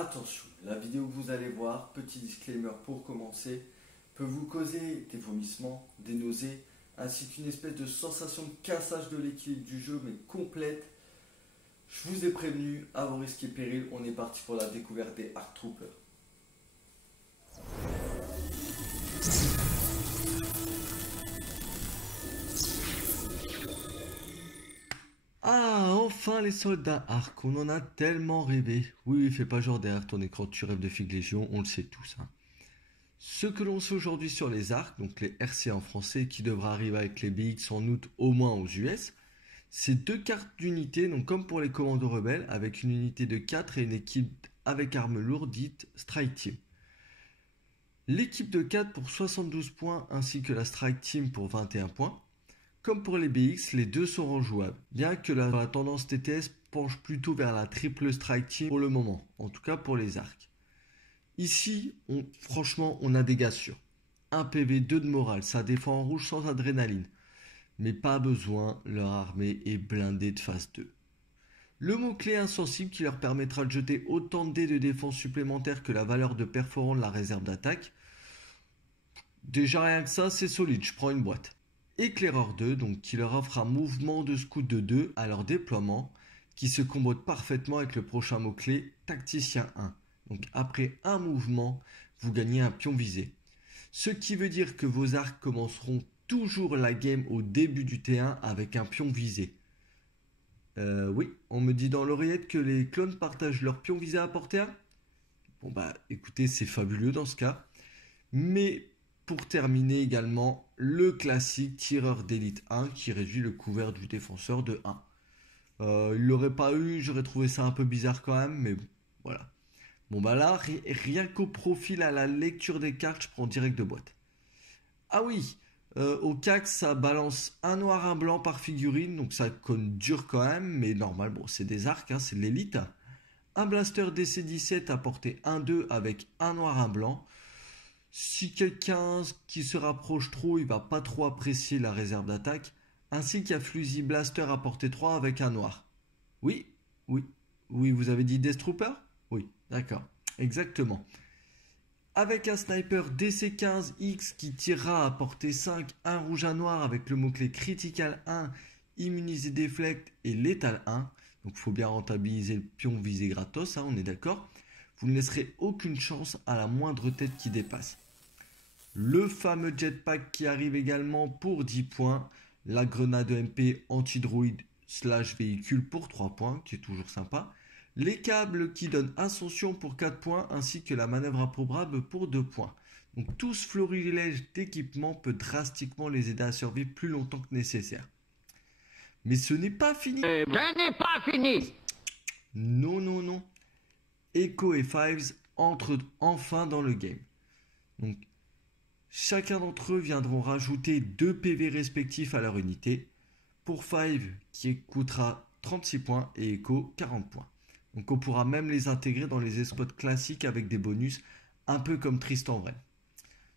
Attention, la vidéo que vous allez voir, petit disclaimer pour commencer, peut vous causer des vomissements, des nausées, ainsi qu'une espèce de sensation de cassage de l'équilibre du jeu, mais complète. Je vous ai prévenu, avant risque et péril, on est parti pour la découverte des Arc Troopers. Ah, enfin les soldats Arc, on en a tellement rêvé. Oui, fais pas genre derrière ton écran, tu rêves de Fig Légion, on le sait tous. Ce que l'on sait aujourd'hui sur les Arcs, donc les RC en français, qui devra arriver avec les BX en août au moins aux US, c'est deux cartes d'unité, donc comme pour les commandos rebelles, avec une unité de 4 et une équipe avec armes lourdes dite Strike Team. L'équipe de 4 pour 72 points ainsi que la Strike Team pour 21 points. Comme pour les BX, les deux seront jouables, bien que la tendance TTS penche plutôt vers la triple Strike Team pour le moment, en tout cas pour les arcs. Ici, franchement, on a des gars sûrs. 1 PV, 2 de morale, ça défend en rouge sans adrénaline. Mais pas besoin, leur armée est blindée de phase 2. Le mot-clé insensible qui leur permettra de jeter autant de dés de défense supplémentaires que la valeur de perforant de la réserve d'attaque. Déjà rien que ça, c'est solide, je prends une boîte. Éclaireur 2, donc qui leur offre un mouvement de scout de 2 à leur déploiement, qui se combote parfaitement avec le prochain mot-clé Tacticien 1. Donc après un mouvement, vous gagnez un pion visé. Ce qui veut dire que vos arcs commenceront toujours la game au début du T1 avec un pion visé. Oui, on me dit dans l'oreillette que les clones partagent leur pion visé à portée 1. Bon bah écoutez, c'est fabuleux dans ce cas. Mais pour terminer également, le classique tireur d'élite 1 qui réduit le couvert du défenseur de 1. Il l'aurait pas eu, j'aurais trouvé ça un peu bizarre quand même, mais voilà. Bon bah là, rien qu'au profil à la lecture des cartes, je prends direct de boîte. Ah oui, au CAC, ça balance un noir, un blanc par figurine, donc ça conne dur quand même, mais normal, bon, c'est des arcs, c'est de l'élite. Un blaster DC-17 à portée 1-2 avec un noir, un blanc. Si quelqu'un qui se rapproche trop, il va pas trop apprécier la réserve d'attaque, ainsi qu'il y a Fluzy Blaster à portée 3 avec un noir. Oui, vous avez dit Death Trooper ? Oui, d'accord, exactement. Avec un sniper DC-15X qui tirera à portée 5, un rouge, un noir avec le mot-clé Critical 1, Immunisé Deflect et Létal 1. Donc il faut bien rentabiliser le pion visé gratos, on est d'accord. Vous ne laisserez aucune chance à la moindre tête qui dépasse. Le fameux jetpack qui arrive également pour 10 points. La grenade MP anti-droïde / véhicule pour 3 points, qui est toujours sympa. Les câbles qui donnent ascension pour 4 points, ainsi que la manœuvre improbable pour 2 points. Donc tout ce florilège d'équipement peut drastiquement les aider à survivre plus longtemps que nécessaire. Mais ce n'est pas fini. Ce n'est pas fini. Non. Echo et Fives entrent enfin dans le game. Donc, chacun d'entre eux viendront rajouter 2 PV respectifs à leur unité. Pour Five, qui coûtera 36 points, et Echo, 40 points. Donc, on pourra même les intégrer dans les espots classiques avec des bonus, un peu comme Tristan Vren.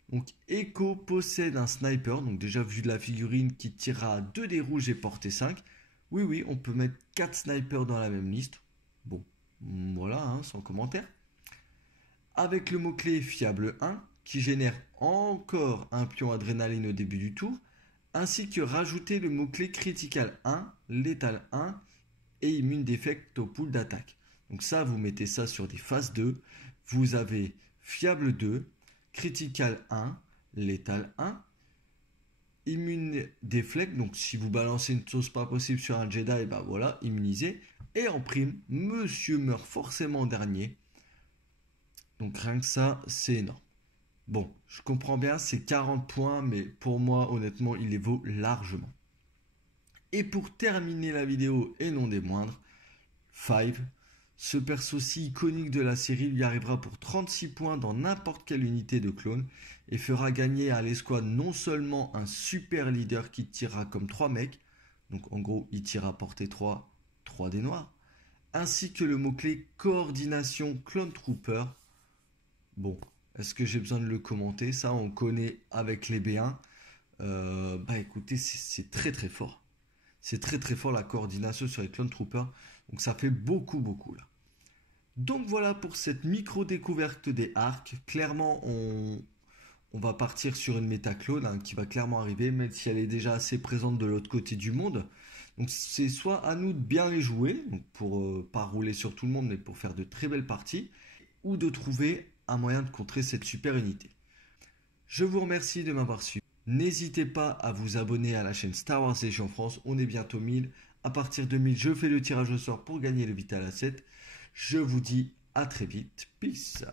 Donc, Echo possède un sniper, donc déjà vu de la figurine, qui tirera 2 dés rouges et portée 5. Oui, on peut mettre 4 snipers dans la même liste. Bon. Voilà, sans commentaire. Avec le mot-clé fiable 1, qui génère encore un pion adrénaline au début du tour, ainsi que rajouter le mot-clé critical 1, létal 1 et immune d'effect au pool d'attaque. Donc ça, vous mettez ça sur des phases 2. Vous avez fiable 2, critical 1, létal 1, immune deflect, donc si vous balancez une sauce pas possible sur un Jedi, bah voilà, immunisé. Et en prime, monsieur meurt forcément dernier. Donc rien que ça, c'est énorme. Bon, je comprends bien, c'est 40 points, mais pour moi, honnêtement, il les vaut largement. Et pour terminer la vidéo, et non des moindres, Five, ce perso si iconique de la série, lui arrivera pour 36 points dans n'importe quelle unité de clone et fera gagner à l'escouade non seulement un super leader qui tirera comme 3 mecs, donc en gros il tire à portée 3 des noirs, ainsi que le mot-clé coordination clone trooper. Bon, est-ce que j'ai besoin de le commenter? Ça on connaît avec les B1. Bah écoutez, c'est très fort. C'est très fort la coordination sur les clone troopers. Donc ça fait beaucoup là. Donc voilà pour cette micro-découverte des arcs. Clairement, on va partir sur une méta-clone hein, qui va clairement arriver, même si elle est déjà assez présente de l'autre côté du monde. Donc c'est soit à nous de bien les jouer, donc pour pas rouler sur tout le monde, mais pour faire de très belles parties, ou de trouver un moyen de contrer cette super unité. Je vous remercie de m'avoir suivi. N'hésitez pas à vous abonner à la chaîne Star Wars Légion France, on est bientôt 1000. À partir de 1000, je fais le tirage au sort pour gagner le Vital Asset. Je vous dis à très vite. Peace.